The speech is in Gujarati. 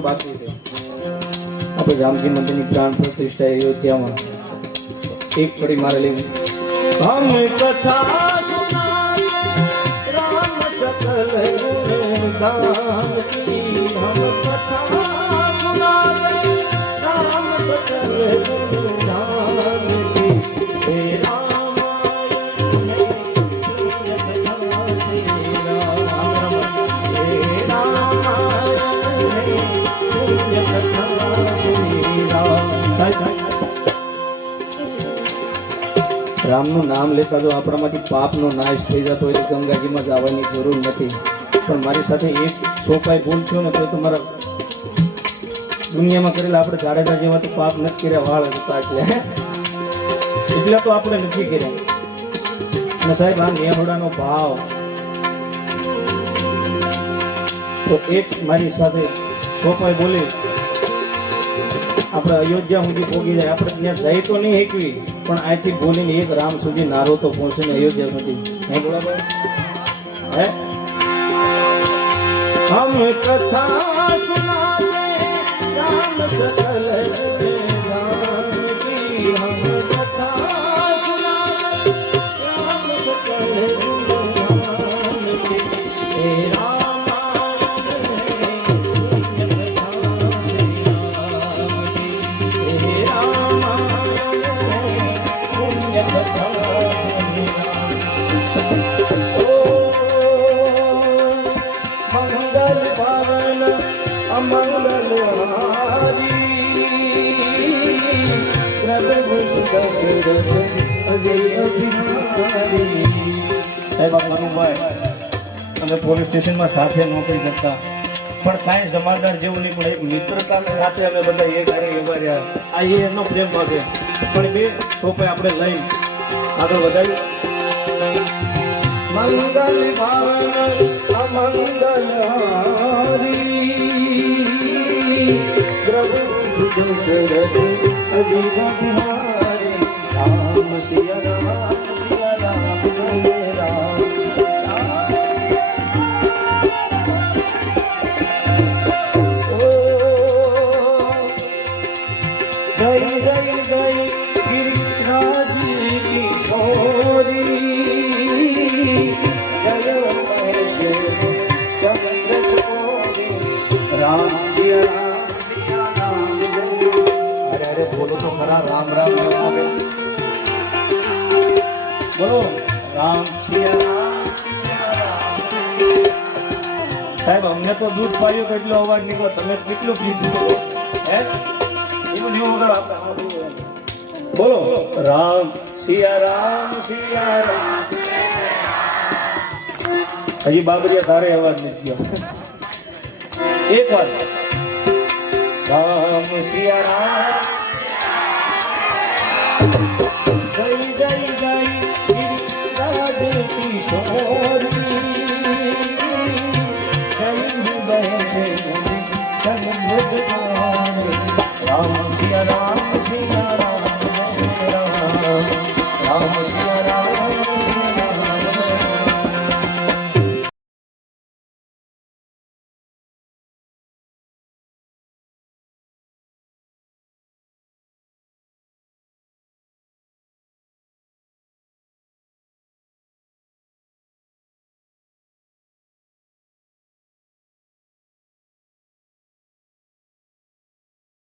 મહિનો બાકી છે. આપણે રામજી મંદિરની પ્રાણ પ્રતિષ્ઠા અયોધ્યામાં એક કડી મારે લેવી. હમ કથા સુનાએ રામ સકલ ગાન કી, હમ કથા સુનાએ રામ સકલ ગાન કી. હે રામાયણ હે પુણ્ય કથા શ્રી રામ, હે રામાયણ હે પુણ્ય કથા શ્રી રામ. રામનું નામ લેતા જો આપણામાંથી પાપનો નાશ થઈ જતો હોય તો ગંગાજીમાં જવાની જરૂર નથી. પણ મારી સાથે એક સોપાઈ ભૂલ થયો ને તો તમારા દુનિયામાં કરેલા આપણે જાડેજા જેવા તો પાપ નથી કર્યા, વાળ હતા એટલે તો આપણે નથી કર્યા. અને સાહેબ આ નેહડાનો ભાવ તો એક મારી સાથે સોપાઈ બોલી આપણે અયોધ્યા સુધી પહોંચી જાય. આપણે ત્યાં જઈ તો નહીં હેકવી પણ અહીંથી બોલીને એક રામ સુધી નારો તો પહોંચે ને અયોધ્યા સુધી. હે બરાબર હે. હમ કથા સુનાતે રામ સકલ ગાન કી, હમ કથા સુનાતે રામ સકલ ગાન કી. હે અમે પોલીસ સ્ટેશનમાં સાથે નોકરી કરતા પણ કાંઈ જમાદાર જેવું નહીં, પણ એક મિત્રતાને સાથે અમે બધા એક હારે એવા રહ્યા. આ એનો પ્રેમ ભાગે પણ બે સોપે આપણે લઈ આગળ વધારી. મંગલ ભાવન અમંગલ હારી, પ્રભુ સુધ શરદ અજીવા બિહારી, રામ સિયા રામ સિયા રામ જય રામ. जय जय जय गिरिराज किशोरी, जय महेश चंद्र चकोरी, राम सिया राम जय. अरे अरे बोलो तो खरा राम राम राम बोलो राम सिया राम. साहेब अમને તો દૂધ પાયો કેટલો અવાજ નીકળ્યો, તમે કેટલું પીધું હે? બોલો રામ સિયા રામ સિયા રામ. હજી બાબરિયા તારે અવાજ નથી ગયો. એક વાર રામ સિયા રામ. જય જય જય गिरिराज किशोरी, जय बहन चंद्र राम सिया राम सिया राम.